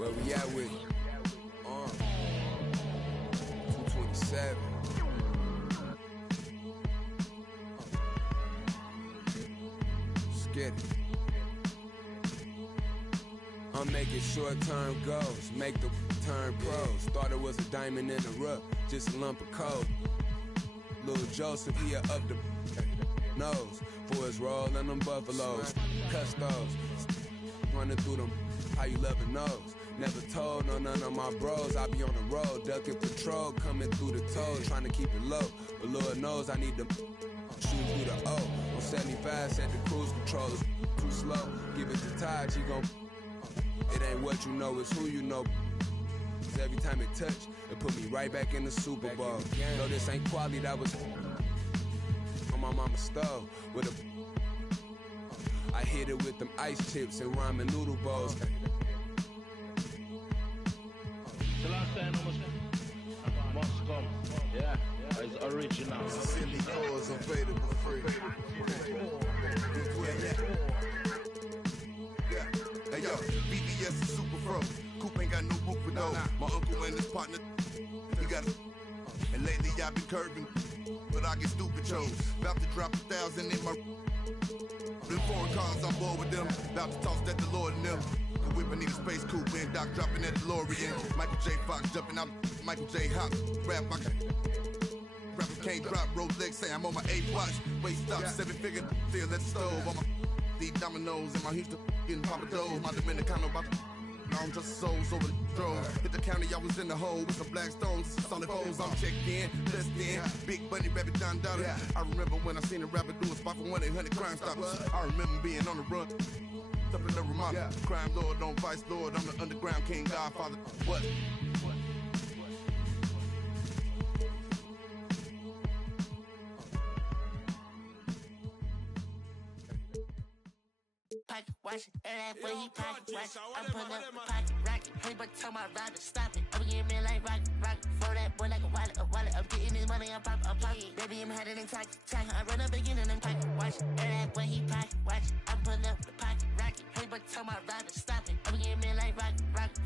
Where we at with 227. Let's get it. I'm making short-term goals, make the turn pros. Thought it was a diamond in the rough, just a lump of coal. Little Joseph, he up the nose for his roll and them buffaloes. Custos, running through them, how you love a nose. Never told none of my bros, I be on the road, ducking patrol, coming through the toes, trying to keep it low. But Lord knows I need to shoot through the O. On 75, set the cruise control, it's too slow. Give it to Taj, he gon' it ain't what you know, it's who you know. Every time it touch, it put me right back in the Super Bowl. Though this ain't quality, that was on my mama's stove with a I hit it with them ice chips and ramen noodle bowls. The last time must come. Yeah, it's original. Silly cause available free. Yeah. Hey yo, BBS is super froze. Coop ain't got no roof for those. My uncle and his partner, he got a. And lately I've been curving, but I get stupid chose. About to drop 1,000 in my. Them foreign cars, I'm bored with them. About to toss that DeLorean in them. The whip, I need a space coupe and Doc dropping that DeLorean. Michael J. Fox jumping out. Michael J. Hop. Rappers can't drop. Rolex say I'm on my 8th watch. Waist up, 7-figure. Feel that stove on my deep dominoes and my Houston getting Papa Doe. My Dominicano about to. I'm just a soul, so the drove. Hit the county, I was in the hole with some black stones, solid foes. I'm checked in, blessed in. Big Bunny, Rabbit, Don Dada. I remember when I seen a rapper do a spot for 1-800 Crime Stoppers. I remember being on the run. Up in the Ramada. Crime Lord, on Vice Lord. I'm the underground king, Godfather. What? Pocket watching, and that way he pocket watching. I'm pulling up the pocket rocket. Hey, but tell my rider stop it. I'm getting me like rocket. Throw that boy like a wallet. I'm getting this money, I'm pocket. Baby, I'm headed in tacky. I run up again and I'm pocket watching. And that way he pocket watching. I'm pulling up the pocket rocket. Hey, but tell my rider stop it. I'm getting me like rocket.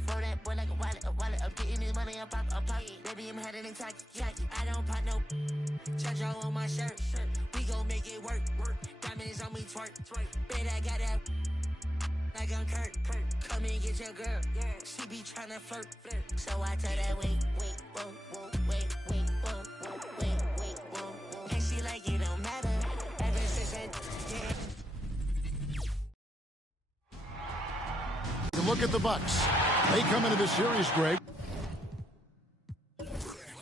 Throw that boy like a wallet. I'm getting this money, I'm pocket. Baby, I'm headed in tacky. I don't pop no. Charge on my shirt. We gon' make it work. Diamonds on me twerk. Bet I got that. Like I'm Kurt. Come and get your girl. She be tryna flirt. So I tell that wait, whoa. And she like it don't matter. Ever since Look at the Bucks. They come into the series, Greg,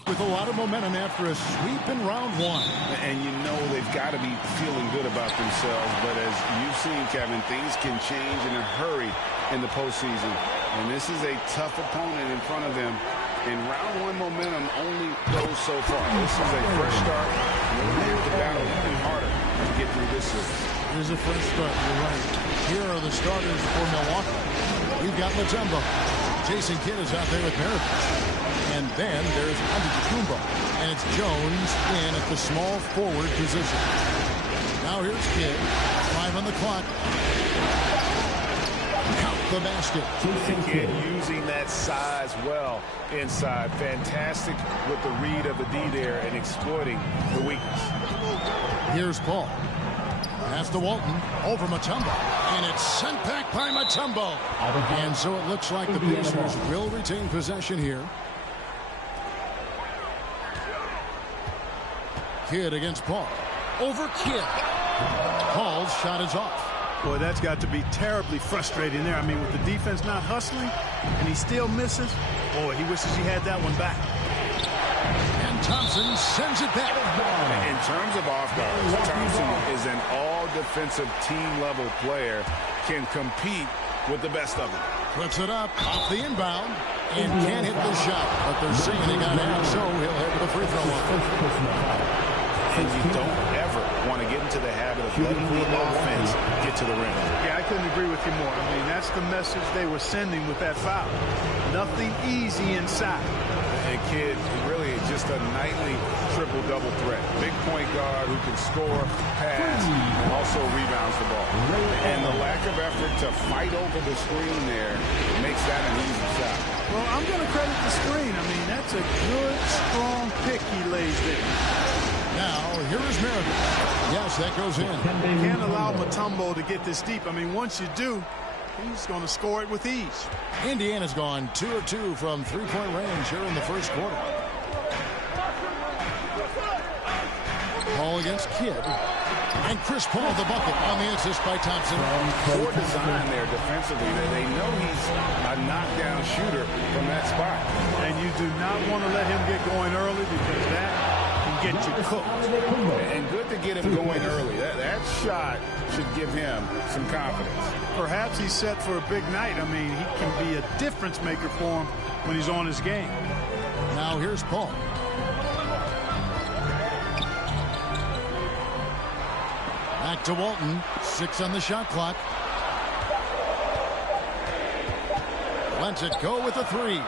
with a lot of momentum after a sweep in round one. And you know they've got to be feeling good about themselves. But as you've seen, Kevin, things can change in a hurry in the postseason. And this is a tough opponent in front of them. In round one, momentum only goes so far. This is a fresh start. They'll make the battle even harder to get through this series. Here's a fresh start. You're right. Here are the starters for Milwaukee. We've got Mutombo. Jason Kidd is out there with Maravich. And then there's Antetokounmpo. And it's Jones in at the small forward position. Now here's Kidd. 5 on the clock. Count the basket. Kidd using that size well inside. Fantastic with the read of the D there and exploiting the weakness. Here's Paul. Pass to Walton. Over Mutombo. And it's sent back by Mutombo. And so it looks like the Pacers will retain possession here. Kidd against Paul. Over Kidd. Paul's shot is off. Boy, that's got to be terribly frustrating there. I mean, with the defense not hustling and he still misses, boy, he wishes he had that one back. And Thompson sends it back. In terms of off guards, Thompson is an all-defensive team-level player, can compete with the best of them. Puts it up off the inbound and can't hit the shot. But they're saying he got out, so he'll head to the free throw line. And you don't ever want to get into the habit of letting the offense get to the rim. Yeah, I couldn't agree with you more. I mean, that's the message they were sending with that foul. Nothing easy inside. And Kidd really is just a nightly triple-double threat. Big point guard who can score, pass, and also rebounds the ball. And the lack of effort to fight over the screen there makes that an easy shot. I'm going to credit the screen. I mean, that's a good, strong pick he lays there. Now, here is Meredith. Yes, that goes in. You can't allow Mutombo to get this deep. I mean, once you do, he's going to score it with ease. Indiana's gone 2 of 2 from three-point range here in the first quarter. Paul against Kidd. And Chris Paul the bucket on the assist by Thompson. Poor design there defensively. They know he's a knockdown shooter from that spot. And you do not want to let him get going early because that can get you cooked. And good to get him going early. That shot should give him some confidence. Perhaps he's set for a big night. I mean, he can be a difference maker for him when he's on his game. Now here's Paul. Back to Walton. 6 on the shot clock. Lets it go with a 3.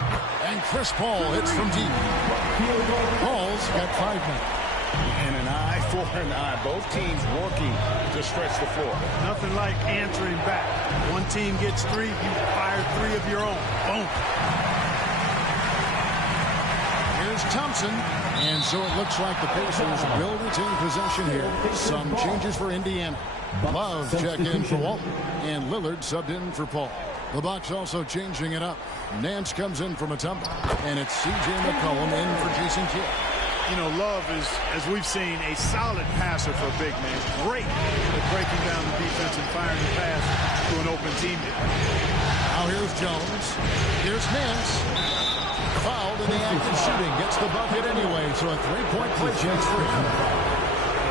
And Chris Paul hits from deep. Paul's got 5 now. And an eye for an eye. Both teams working to stretch the floor. Nothing like answering back. One team gets 3, you fire 3 of your own. Boom. Here's Thompson. And so it looks like the Pacers will retain possession here. Some changes for Indiana. Love check in for Walton. And Lillard subbed in for Paul. The Bucks also changing it up. Nance comes in from Mutombo. And it's C.J. McCollum in for Jason Kidd. You know, Love is, as we've seen, a solid passer for a big man. Great at breaking down the defense and firing the pass to an open teammate. Now here's Jones. Here's Nance. Fouled in the act of shooting. Gets the bucket anyway, so a 3-point play chance for him.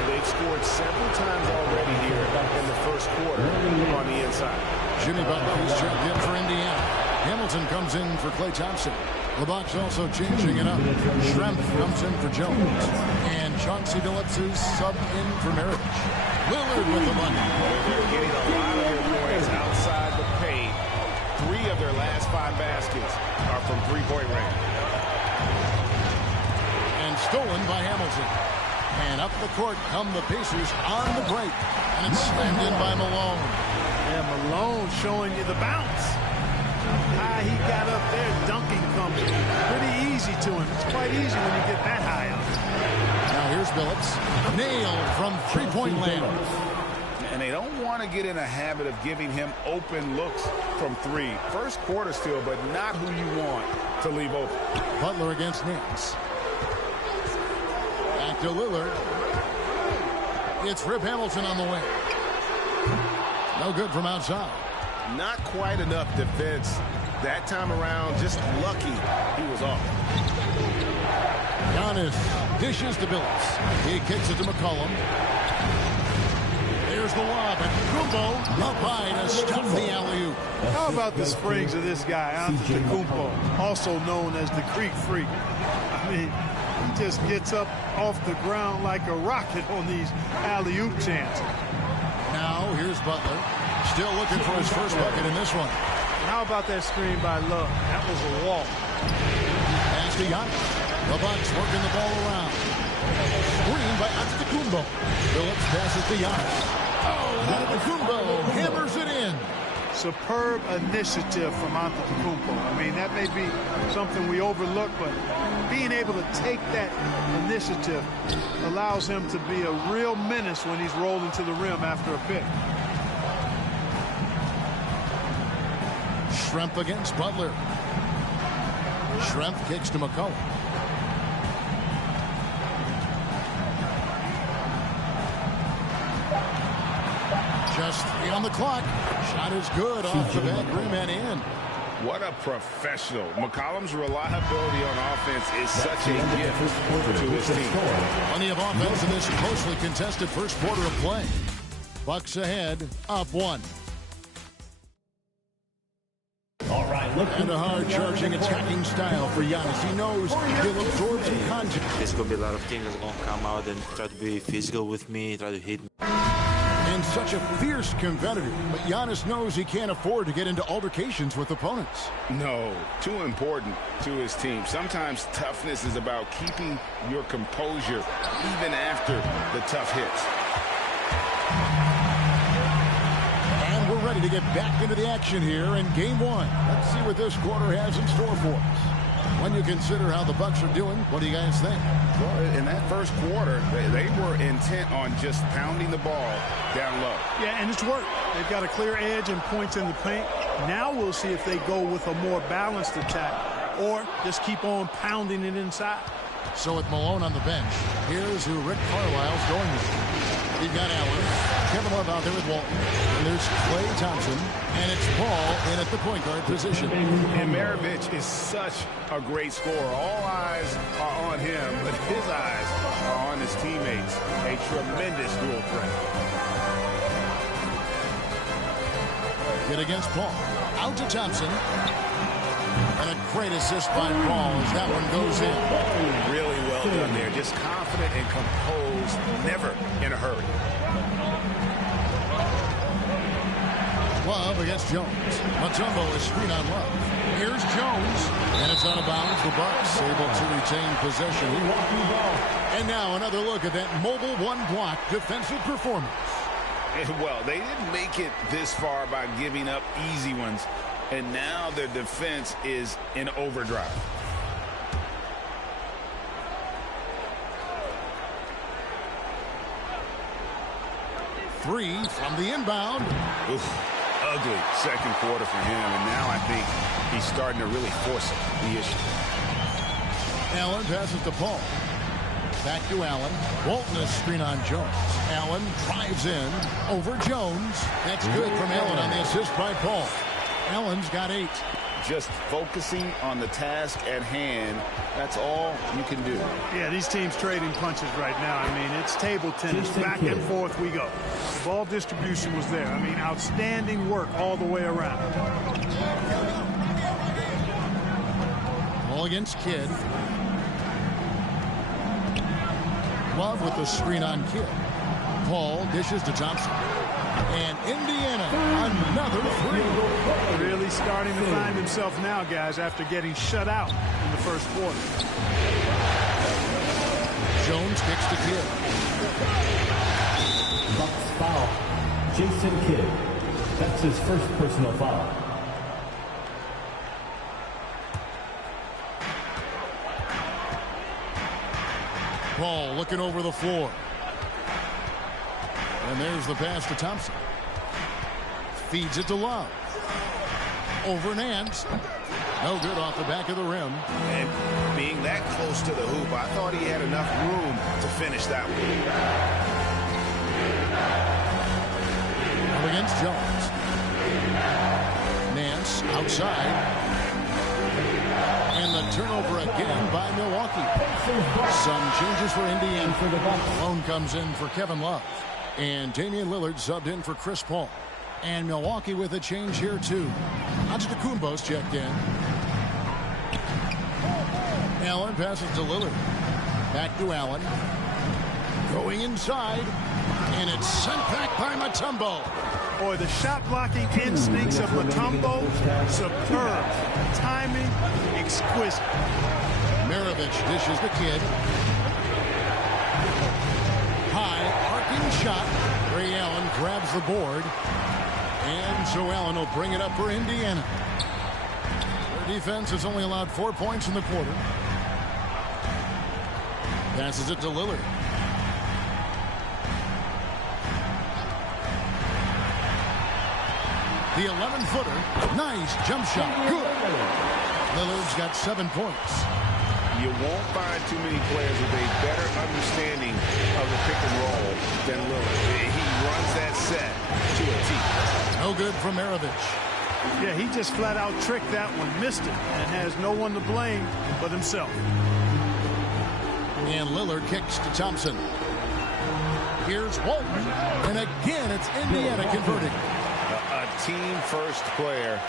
They've scored several times already here in the first quarter on the inside. Jimmy Butler is checked in for Indiana. Hamilton comes in for Klay Thompson. The Bucks also changing it up. Schrempf comes in for Jones. And Chauncey Billups is subbed in for Meredith. Lillard with the money. They're getting a lot of their points outside the paint. 3 of their last 5 baskets are from three-point range. And stolen by Hamilton. And up the court come the Pacers on the break. And it's slammed in by Malone. Yeah, Malone showing you the bounce. High he got up there, dunking comes pretty easy to him. It's quite easy when you get that high up. Now here's Billups. Nailed from three-point land. And they don't want to get in a habit of giving him open looks from 3. First quarter still, but not who you want to leave open. Butler against Nance. Back to Lillard. It's Rip Hamilton on the way. No good from outside. Not quite enough defense that time around. Just lucky he was off. Giannis dishes to Billups. He kicks it to McCollum. There's the lob, and Kumbo up high to stop the alley-oop. How about the springs of this guy, Antetokounmpo, also known as the Creek Freak? I mean, he just gets up off the ground like a rocket on these alley-oop chances. Now here's Butler, still looking for his first bucket in this one. How about that screen by Love? That was a walk. Pass to Giannis. The Bucks working the ball around. Screen by Antetokounmpo. Billups passes to Giannis. Oh, Antetokounmpo hammers it in. Superb initiative from Antetokounmpo. I mean, that may be something we overlook, but being able to take that initiative allows him to be a real menace when he's rolling to the rim after a pick. Schrempf against Butler. Schrempf kicks to McCollum. Just 3 on the clock. Shot is good off the back rim and in. What a professional. McCollum's reliability on offense is such a gift to his team. Plenty of offense in this closely contested first quarter of play. Bucks ahead, up 1. And a hard-charging attacking style for Giannis. He knows he'll absorb some contact. There's going to be a lot of teams that are going to come out and try to be physical with me, try to hit me. And such a fierce competitor. But Giannis knows he can't afford to get into altercations with opponents. No, too important to his team. Sometimes toughness is about keeping your composure even after the tough hits. And we're ready to get back into the action here in game one. Let's see what this quarter has in store for us. When you consider how the Bucks are doing, what do you guys think? Well, in that first quarter, they were intent on just pounding the ball down low. Yeah, and it's worked. They've got a clear edge and points in the paint. Now we'll see if they go with a more balanced attack or just keep on pounding it inside. So with Malone on the bench, here's who Rick Carlisle's going with. You've got Allen, Kevin Love out there with Walton, and there's Klay Thompson, and it's Paul in at the point guard position. And Maravich is such a great scorer. All eyes are on him, but his eyes are on his teammates. A tremendous dual threat. Get against Paul. Out to Thompson. And a great assist by Paul as that one goes in. Really well done there. Just confident and composed, never in a hurry. Love against Jones. Mutombo is screen on Love. Here's Jones, and it's out of bounds. The Bucks able to retain possession. And now another look at that mobile one-block defensive performance. Well, they didn't make it this far by giving up easy ones, and now their defense is in overdrive. Three from the inbound. Oof, ugly second quarter for him, and now I think he's starting to really force the issue. Allen passes to Paul. Back to Allen. Walton is screen on Jones. Allen drives in over Jones. That's good from Allen on the assist by Paul. Allen's got 8. Just focusing on the task at hand, that's all you can do. Yeah, these teams trading punches right now. I mean, it's table tennis. Back and forth we go. The ball distribution was there. I mean, outstanding work all the way around. Ball against Kidd. Love with the screen on Kidd. Paul dishes to Thompson. And Indiana, another 3. Really starting to find himself now, guys, after getting shut out in the first quarter. Jones kicks to Kidd. Bucks foul. Jason Kidd. That's his first personal foul. Paul looking over the floor. And there's the pass to Thompson. Feeds it to Love. Over Nance. No good off the back of the rim. And being that close to the hoop, I thought he had enough room to finish that one. Up against Jones. Nance outside. And the turnover again by Milwaukee. Some changes for Indiana. Malone comes in for Kevin Love. And Damian Lillard subbed in for Chris Paul. And Milwaukee with a change here, too. Antetokounmpo's checked in. Allen passes to Lillard. Back to Allen. Going inside. And it's sent back by Mutombo. Boy, the shot blocking instincts of Mutombo, superb. Timing, exquisite. Maravich dishes the Kid. High, arcing shot. Ray Allen grabs the board. And so Allen will bring it up for Indiana. Their defense has only allowed 4 points in the quarter. Passes it to Lillard. The 11-footer. Nice jump shot. Good. Lillard's got 7 points. You won't find too many players with a better understanding of the pick and roll than Lillard. He runs that set to a T. No good from Maravich. Yeah, he just flat out tricked that one, missed it, and has no one to blame but himself. And Lillard kicks to Thompson. Here's Walton. And again, it's Indiana converting. A team-first player.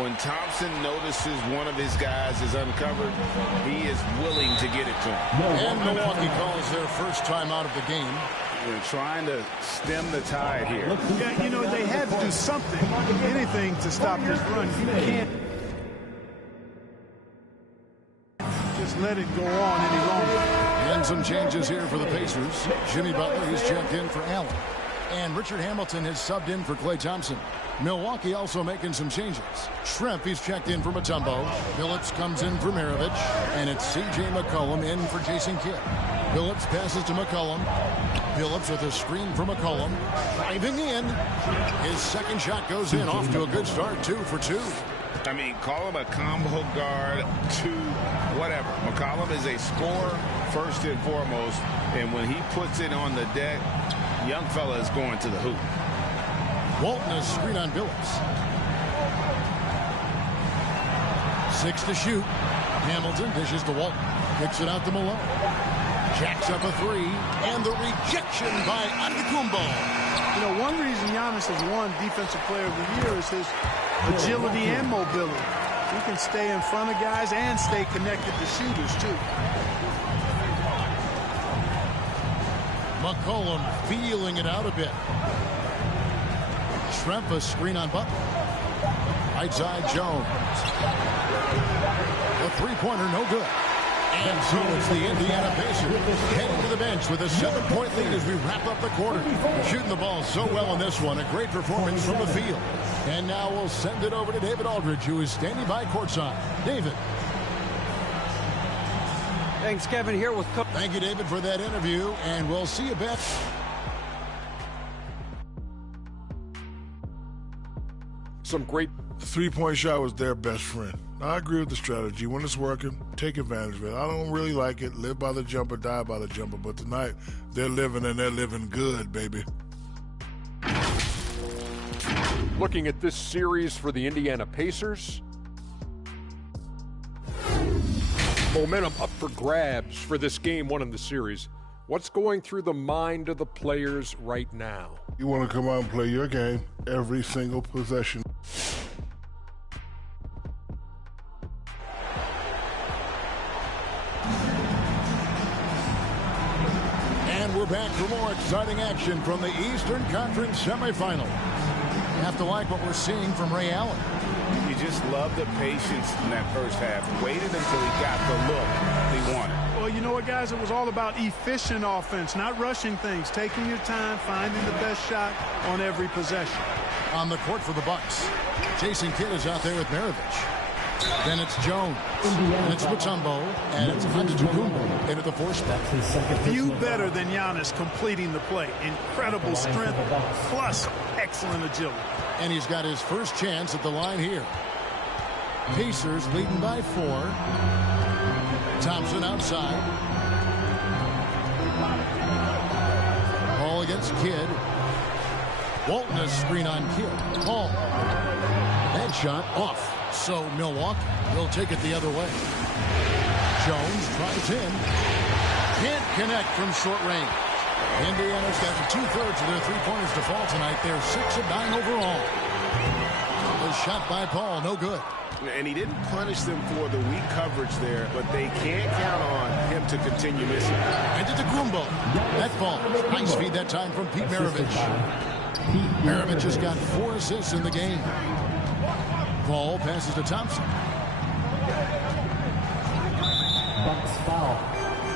When Thompson notices one of his guys is uncovered, he is willing to get it to him. And Milwaukee calls their first time out of the game. They're trying to stem the tide here. Yeah, you know, they had to do something, anything to stop this run. You can't just let it go on any longer. And some changes here for the Pacers. Jimmy Butler, he's checked in for Allen. And Richard Hamilton has subbed in for Klay Thompson. Milwaukee also making some changes. Schrempf, he's checked in for Mutombo. Phillips comes in for Maravich. And it's C.J. McCollum in for Jason Kidd. Phillips passes to McCollum. Phillips with a screen for McCollum. Driving in. His second shot goes in. Off to a good start. 2 for 2. I mean, call him a combo guard, 2, whatever. McCollum is a scorer first and foremost. And when he puts it on the deck, young fella is going to the hoop. Walton is screen on Phillips. 6 to shoot. Hamilton dishes to Walton. Kicks it out to Malone. Jacks up a 3. And the rejection by Antetokounmpo. You know, one reason Giannis has won Defensive Player of the Year is his agility and mobility. He can stay in front of guys and stay connected to shooters, too. McCollum feeling it out a bit. Schrempf a screen on Butler. Right side Jones. The three-pointer no good. And so it's the Indiana Pacers heading to the bench with a 7-point lead as we wrap up the quarter. Shooting the ball so well in this one. A great performance from the field. And now we'll send it over to David Aldridge, who is standing by courtside. David. Thanks, Kevin. Here with Coach. Thank you, David, for that interview. And we'll see you back. Some great. The three-point shot was their best friend. I agree with the strategy. When it's working, take advantage of it. I don't really like it. Live by the jumper, die by the jumper. But tonight, they're living, and they're living good, baby. Looking at this series for the Indiana Pacers. Momentum up for grabs for this game 1 in the series. What's going through the mind of the players right now? You want to come out and play your game every single possession. And we're back for more exciting action from the Eastern Conference semifinal. You have to like what we're seeing from Ray Allen. You just love the patience in that first half. Waited until he got the look he wanted. Well, you know what, guys? It was all about efficient offense, not rushing things, taking your time, finding the best shot on every possession. On the court for the Bucks, Jason Kidd is out there with Maravich. Then it's Jones, and it's Mutombo, and it's Antetokounmpo into the fourth spot. Few better than Giannis completing the play. Incredible strength, plus excellent agility. And he's got his first chance at the line here. Pacers leading by 4. Thompson outside. Ball against Kidd. Walton a screen on Kidd. Ball. That shot off. So Milwaukee will take it the other way. Jones tries in. Can't connect from short range. Indiana's got 2/3 of their three-pointers to fall tonight. They're 6 of 9 overall. The shot by Paul, no good. And he didn't punish them for the weak coverage there, but they can't count on him to continue missing. Antetokounmpo. That ball. Nice feed that time from Pete Maravich. Maravich has got 4 assists in the game. Ball passes to Thompson. Bucks foul.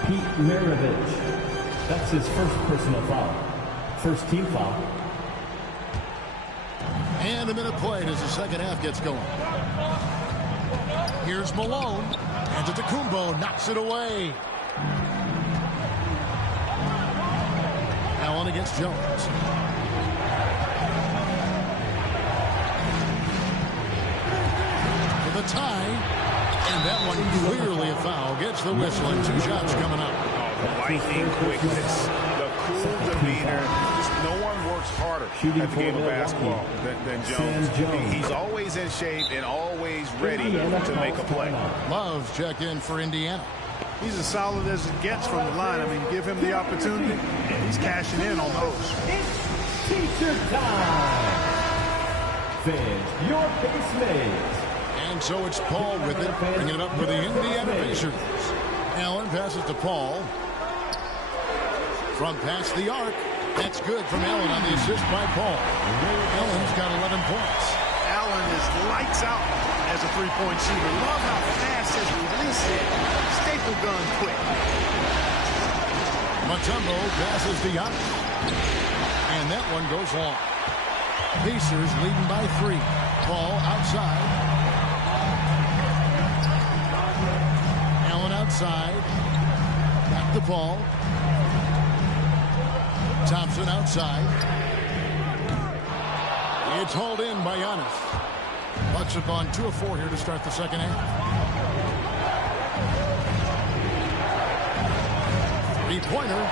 Pete Maravich. That's his first personal foul. First team foul. And a minute played as the second half gets going. Here's Malone. Antetokounmpo knocks it away. Allen against Jones. For the tie. And that one clearly a foul. Gets the whistle and 2 shots coming up. Lightning quickness, the cool demeanor. Just no one works harder at the game of basketball than Jones. He's always in shape and always ready to make a play. Love checked in for Indiana. He's as solid as it gets from the line. I mean, give him the opportunity, he's cashing in on those. It's teacher time. Fans, your base mates. And so it's Paul with it, bringing it up for the Indiana Pacers. Allen passes to Paul. From past the arc. That's good from Allen on the assist by Paul. Allen's got 11 points. Allen is lights out as a three-point shooter. Love how fast his release is. Staple gun quick. Mutombo passes to Giannis. And and that one goes long. Pacers leading by 3. Ball outside. Allen outside. Got the ball. Thompson outside. It's hauled in by Giannis. Bucks have gone 2 of 4 here to start the second half. 3-pointer.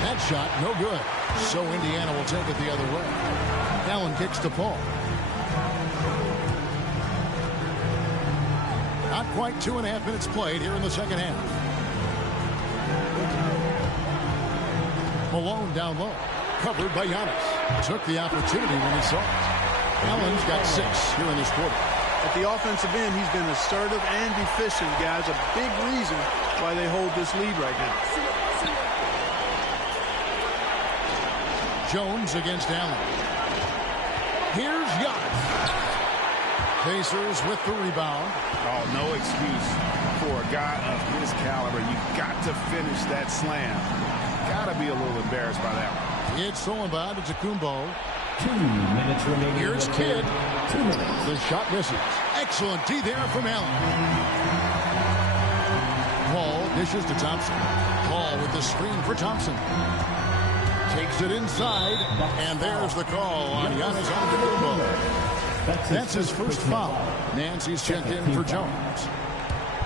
That shot, no good. So Indiana will take it the other way. Allen kicks to Paul. Not quite 2.5 minutes played here in the second half. Malone down low. Covered by Giannis. Took the opportunity when he saw it. Allen's got 6 here in this quarter. At the offensive end, he's been assertive and efficient, guys. A big reason why they hold this lead right now. Jones against Allen. Here's Giannis. Pacers with the rebound. Oh, no excuse for a guy of his caliber. You got to finish that slam. Got to be a little embarrassed by that one. It's stolen by Antetokounmpo. 2 minutes remaining. Here's Kidd. 2 minutes. The shot misses. Excellent D there from Allen. Paul dishes to Thompson. Paul with the screen for Thompson. Takes it inside, and there's the call on Giannis Antetokounmpo. That's his first foul. Nancy's checked in for Jones.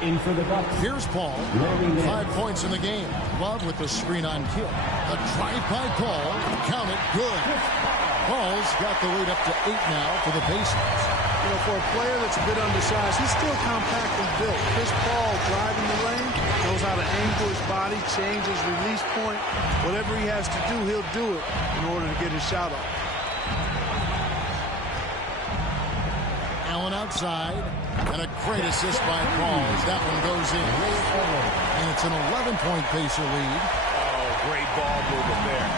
In for the Bucks. Here's Paul. 5 points in the game. Love with the screen on Kidd. A drive by Paul. Count it. Good. Paul's got the lead up to 8 now for the Pacers. You know, for a player that's a bit undersized, he's still compactly built. Chris Paul driving the lane, knows how to angle his body, change his release point. Whatever he has to do, he'll do it in order to get his shot off. Allen outside, and a great assist by Paul as that one goes in. And it's an 11-point Pacer lead. Oh, great ball movement there.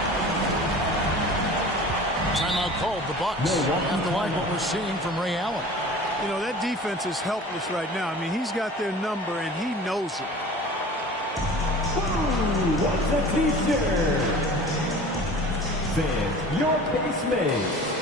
Timeout called. The Bucks have to like what we're seeing from Ray Allen. You know, that defense is helpless right now. I mean, he's got their number, and he knows it. Who wants a t-shirt? Send your base mate.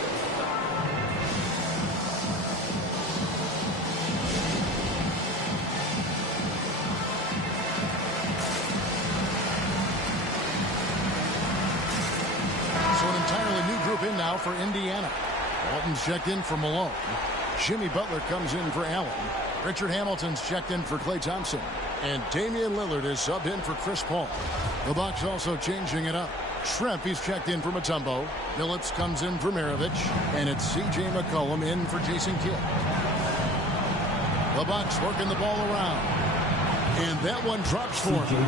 In now for Indiana. Walton's checked in for Malone. Jimmy Butler comes in for Allen. Richard Hamilton's checked in for Klay Thompson. And Damian Lillard is subbed in for Chris Paul. The Bucks also changing it up. He's checked in for Mutombo. Phillips comes in for Maravich. And it's C.J. McCollum in for Jason Kidd. The Bucks working the ball around. And that one drops for him.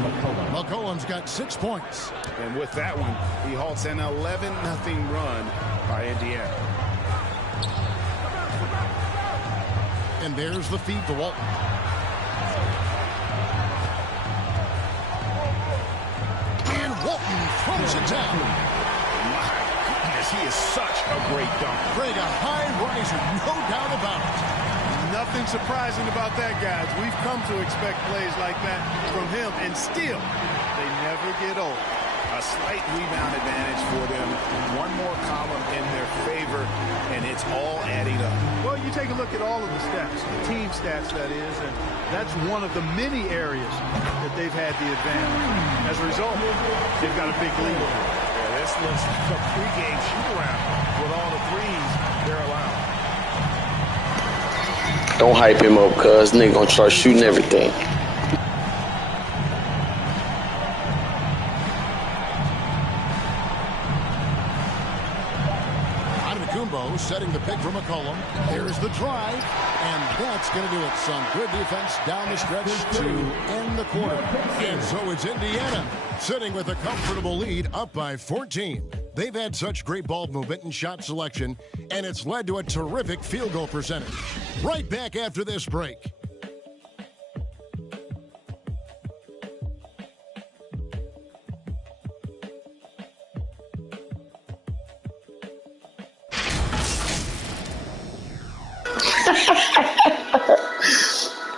McCollum's got 6 points. And with that one, he halts an 11-0 run by Indiana. And there's the feed to Walton. And Walton throws it down. My goodness, he is such a great dunker. Greg, a high riser, no doubt about it. Nothing surprising about that, guys. We've come to expect plays like that from him, and still, they never get old. A slight rebound advantage for them. One more column in their favor, and it's all adding up. Well, you take a look at all of the stats, the team stats, that is, and that's one of the many areas that they've had the advantage. As a result, they've got a big lead. Yeah, this looks like a pregame shoot-around with all the threes they're allowing. Don't hype him up, cuz nigga gonna start shooting everything. Antetokounmpo setting the pick for McCollum. There's the drive, and that's going to do it. Some good defense down the stretch to end the quarter. And so it's Indiana sitting with a comfortable lead up by 14. They've had such great ball movement and shot selection, and it's led to a terrific field goal percentage. Right back after this break.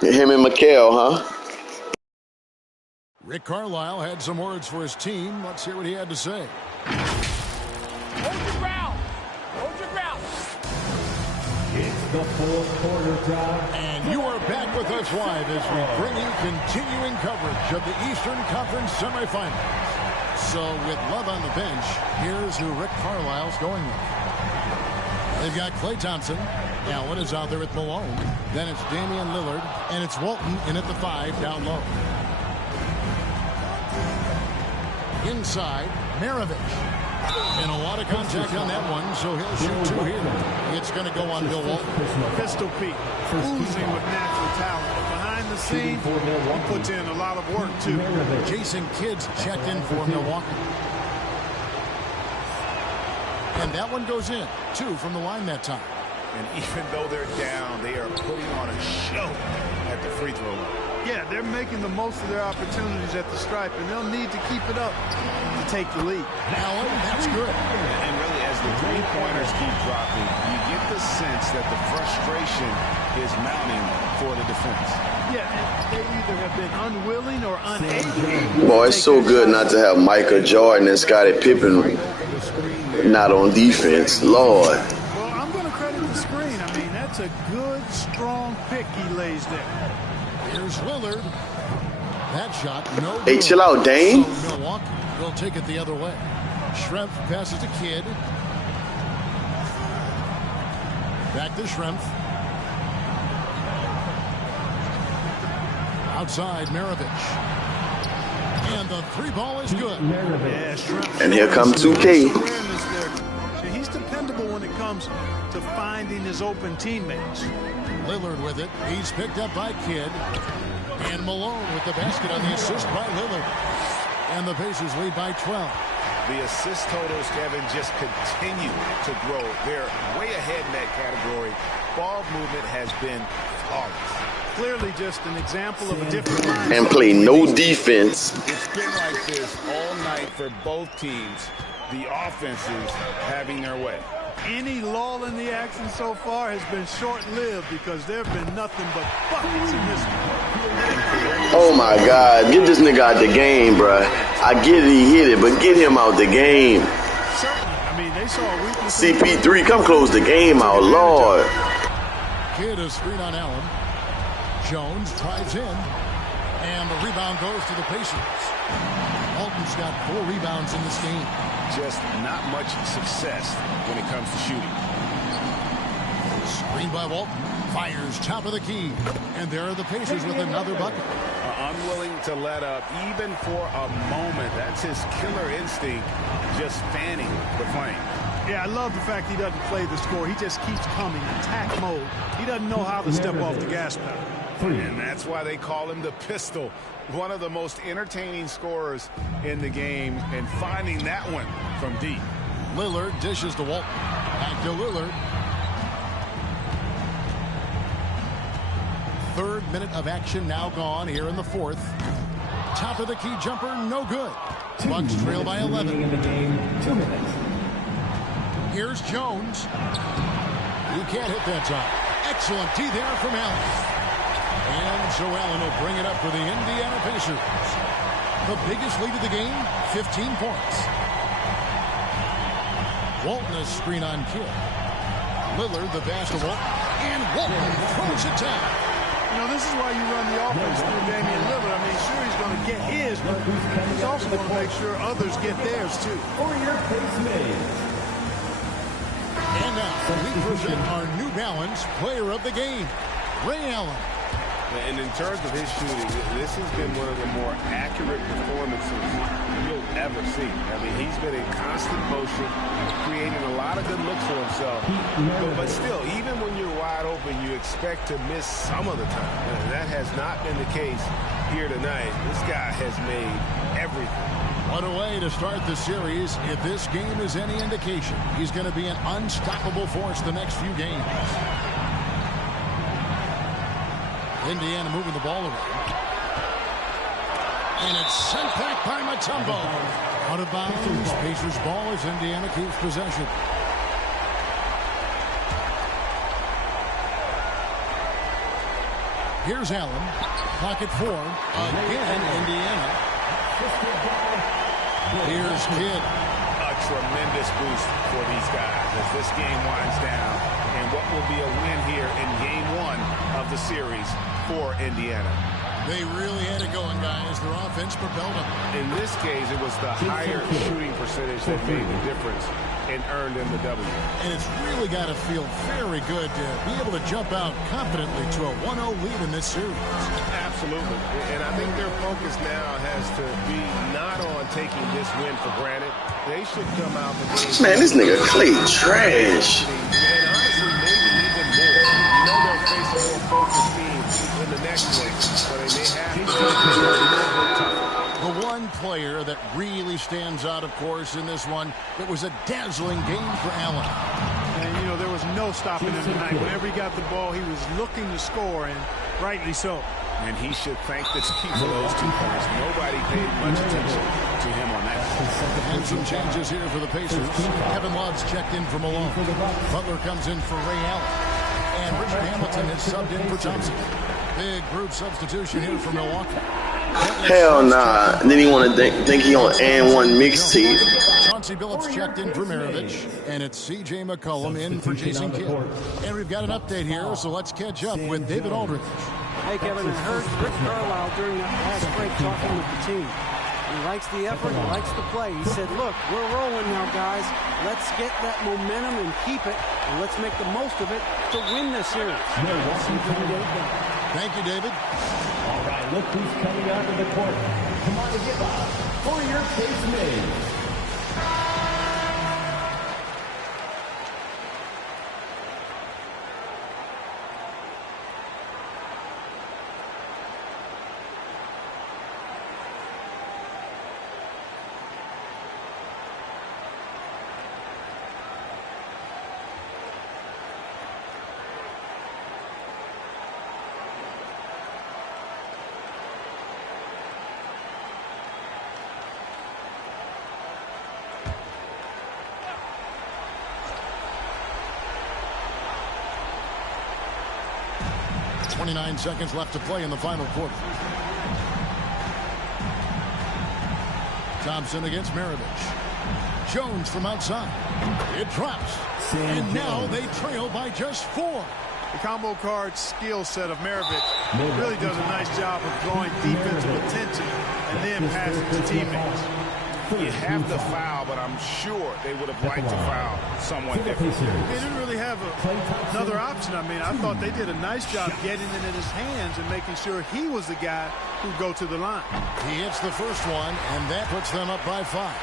Him and Mikal, huh? Rick Carlisle had some words for his team. Let's hear what he had to say. the fourth quarter drive. And you are back with us live as we bring you continuing coverage of the Eastern Conference semifinals. So with Love on the bench, here's who Rick Carlisle's going with. They've got Klay Thompson. Allen is out there with Malone. Then it's Damian Lillard. And it's Walton in at the 5 down low. Inside, Maravich. And a lot of contact on that one, so he'll shoot 2 here. It's going to go on Bill Walton. Pistol Pete, oozing with natural talent. But behind the scene, he puts in a lot of work, too. Jason Kidd's checked in for Milwaukee. And that one goes in. 2 from the line that time. And even though they're down, they are putting on a show at the free throw line. Yeah, they're making the most of their opportunities at the stripe, and they'll need to keep it up to take the lead. Allen, that's good. And really, as the three-pointers keep dropping, you get the sense that the frustration is mounting for the defense. Yeah, and they either have been unwilling or unable. Boy, it's so good not to have Michael Jordan and Scottie Pippen not on defense. Lord. Well, I'm going to credit the screen. I mean, that's a good, strong pick he lays there. Here's Lillard. That shot, no Hey, good. chill out, Dame. So Milwaukee will take it the other way. Schrempf passes to Kidd. Back to Schrempf. Outside, Maravich. And the 3 ball is good. Yeah, And here comes 2K. He's dependable when it comes to finding his open teammates. Lillard with it. He's picked up by Kidd. And Malone with the basket on the assist by Lillard. And the Pacers lead by 12. The assist totals, Kevin, just continue to grow. They're way ahead in that category. Ball movement has been flawless. Clearly just an example of a different mindset. And play no defense. It's been like this all night for both teams. The offenses having their way. Any lull in the action so far has been short-lived because there have been nothing but buckets in this one. Oh, my God. Get this nigga out the game, bruh. I get it, he hit it, but get him out the game. Certainly. I mean, they saw a weakness. CP3, come close the game out, Lord. Kidd a screen on Allen. Jones drives in. And the rebound goes to the Pacers. Walton's got 4 rebounds in this game. Just not much success when it comes to shooting. Screen by Walton. Fires top of the key. And there are the Pacers with another bucket. Unwilling to let up even for a moment. That's his killer instinct, just fanning the flame. Yeah, I love the fact he doesn't play the score. He just keeps coming, attack mode. He doesn't know how to step off the gas pedal. And that's why they call him the pistol. One of the most entertaining scorers in the game, and finding that one from deep. Lillard dishes to Walton. Back to Lillard. 3rd minute of action now gone here in the 4th. Top of the key jumper, no good. Bucks trail by 11. In the game, 2 minutes. Here's Jones. He can't hit that time. Excellent D there from Allen. And so Allen will bring it up for the Indiana Pacers. The biggest lead of the game, 15 points. Walton a screen on Kidd. Lillard the pass to Walton. And Walton throws it down. You know, this is why you run the offense through Damian Lillard. I mean, sure, he's going to get his, but he's also going to make sure others get theirs, too. For your pace mates. And now we present our New Balance player of the game, Ray Allen. And in terms of his shooting, this has been one of the more accurate performances you'll ever see. I mean, he's been in constant motion, creating a lot of good looks for himself. But still, even when you're wide open, you expect to miss some of the time. And that has not been the case here tonight. This guy has made everything. What a way to start the series. If this game is any indication, he's going to be an unstoppable force the next few games. Indiana moving the ball away. And it's sent back by Mutombo. Out of bounds. Pacers ball as Indiana keeps possession. Here's Allen. Pocket 4. Again, Indiana. Here's Kidd. A tremendous boost for these guys as this game winds down and what will be a win here in Game 1 of the series for Indiana. They really had it going, guys. Their offense propelled them. In this case, it was the higher shooting percentage that made the difference and earned them the W. And it's really got to feel very good to be able to jump out confidently to a 1-0 lead in this series. Absolutely. And I think their focus now has to be not on taking this win for granted. They should come out the game. Man, this nigga Clay trash. And honestly, maybe even more. You know they'll face a more focused team in the next one, but they may have to be a little bit tougher. The one player that really stands out, of course, in this one, it was a dazzling game for Allen. And, you know, there was no stopping him tonight. Whenever he got the ball, he was looking to score, and rightly so. And he should thank the team for those 2 points. Nobody paid much attention to him on that. And some changes here for the Pacers. Kevin Love's checked in for Malone. Butler comes in for Ray Allen. And Richard Hamilton has subbed in for Thompson. Big group substitution here for Milwaukee. Hell nah. Then he want to think he on and one mixtape. Chauncey Billups checked in for Maravich. And it's C.J. McCollum in for Jason Kidd. And we've got an update here, so let's catch up with David Aldridge. Hey, Kevin, I heard Rick Carlisle during that last break talking with the team. He likes the effort, he likes the play. He said, look, we're rolling now, guys. Let's get that momentum and keep it, and let's make the most of it to win this series. Thank you, David. All right, look who's coming out of the court. Come on to give up for your case made. .29 seconds left to play in the final quarter. Thompson against Maravich. Jones from outside. It drops. And now they trail by just 4. The combo card skill set of Maravich really does a nice job of drawing defensive attention and then passing to teammates. You have to foul, but I'm sure they would have liked to foul someone different. They didn't really have another option. I mean, I thought they did a nice job getting it in his hands and making sure he was the guy who'd go to the line. He hits the first one, and that puts them up by 5.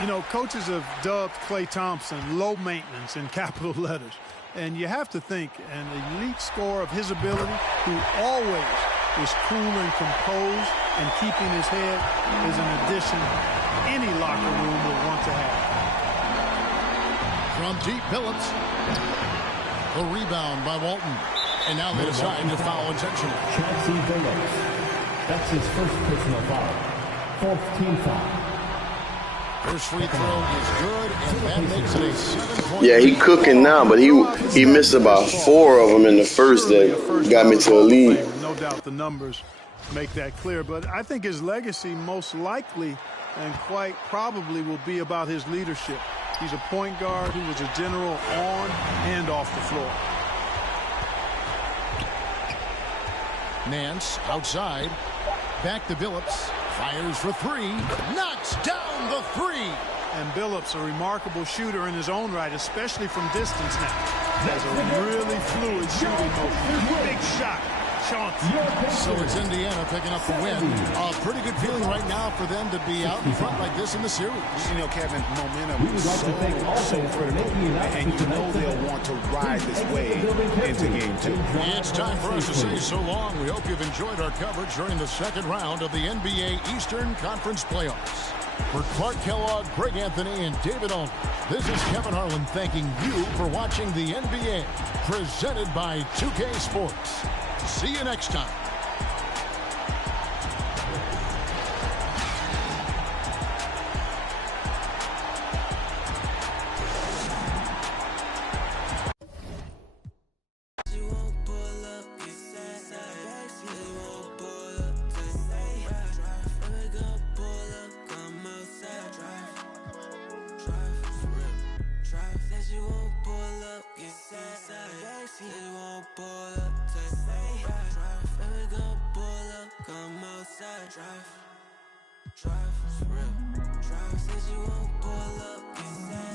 You know, coaches have dubbed Klay Thompson low maintenance in capital letters. And you have to think an elite scorer of his ability who always is cool and composed and keeping his head is an addition any locker room would want to have. From deep, Billups. The rebound by Walton. And now they decide to foul intentionally. Chauncey Billups. That's his first personal foul. 4th team foul. First free throw is good, and that makes it a 7-point. Yeah, he cooking now, but he missed about 4 of them in the first that got me to a lead. No doubt the numbers make that clear, but I think his legacy most likely and quite probably will be about his leadership. He's a point guard who was a general on and off the floor. Nance outside. Back to Billups. Fires for 3. Knocks down the 3. And Billups, a remarkable shooter in his own right, especially from distance now. Has a really fluid shooting motion. Big shot. So it's Indiana picking up the win. A pretty good feeling right now for them to be out in front like this in the series. You know, Kevin, momentum is so critical, and you know they'll want to ride this wave into Game 2. It's time for us to say so long. We hope you've enjoyed our coverage during the second round of the NBA Eastern Conference Playoffs. For Clark Kellogg, Greg Anthony, and David Aldridge, this is Kevin Harlan thanking you for watching the NBA, presented by 2K Sports. See you next time. That you won't pull up, get inside. drive, for real. Drive, said you won't pull up, get that.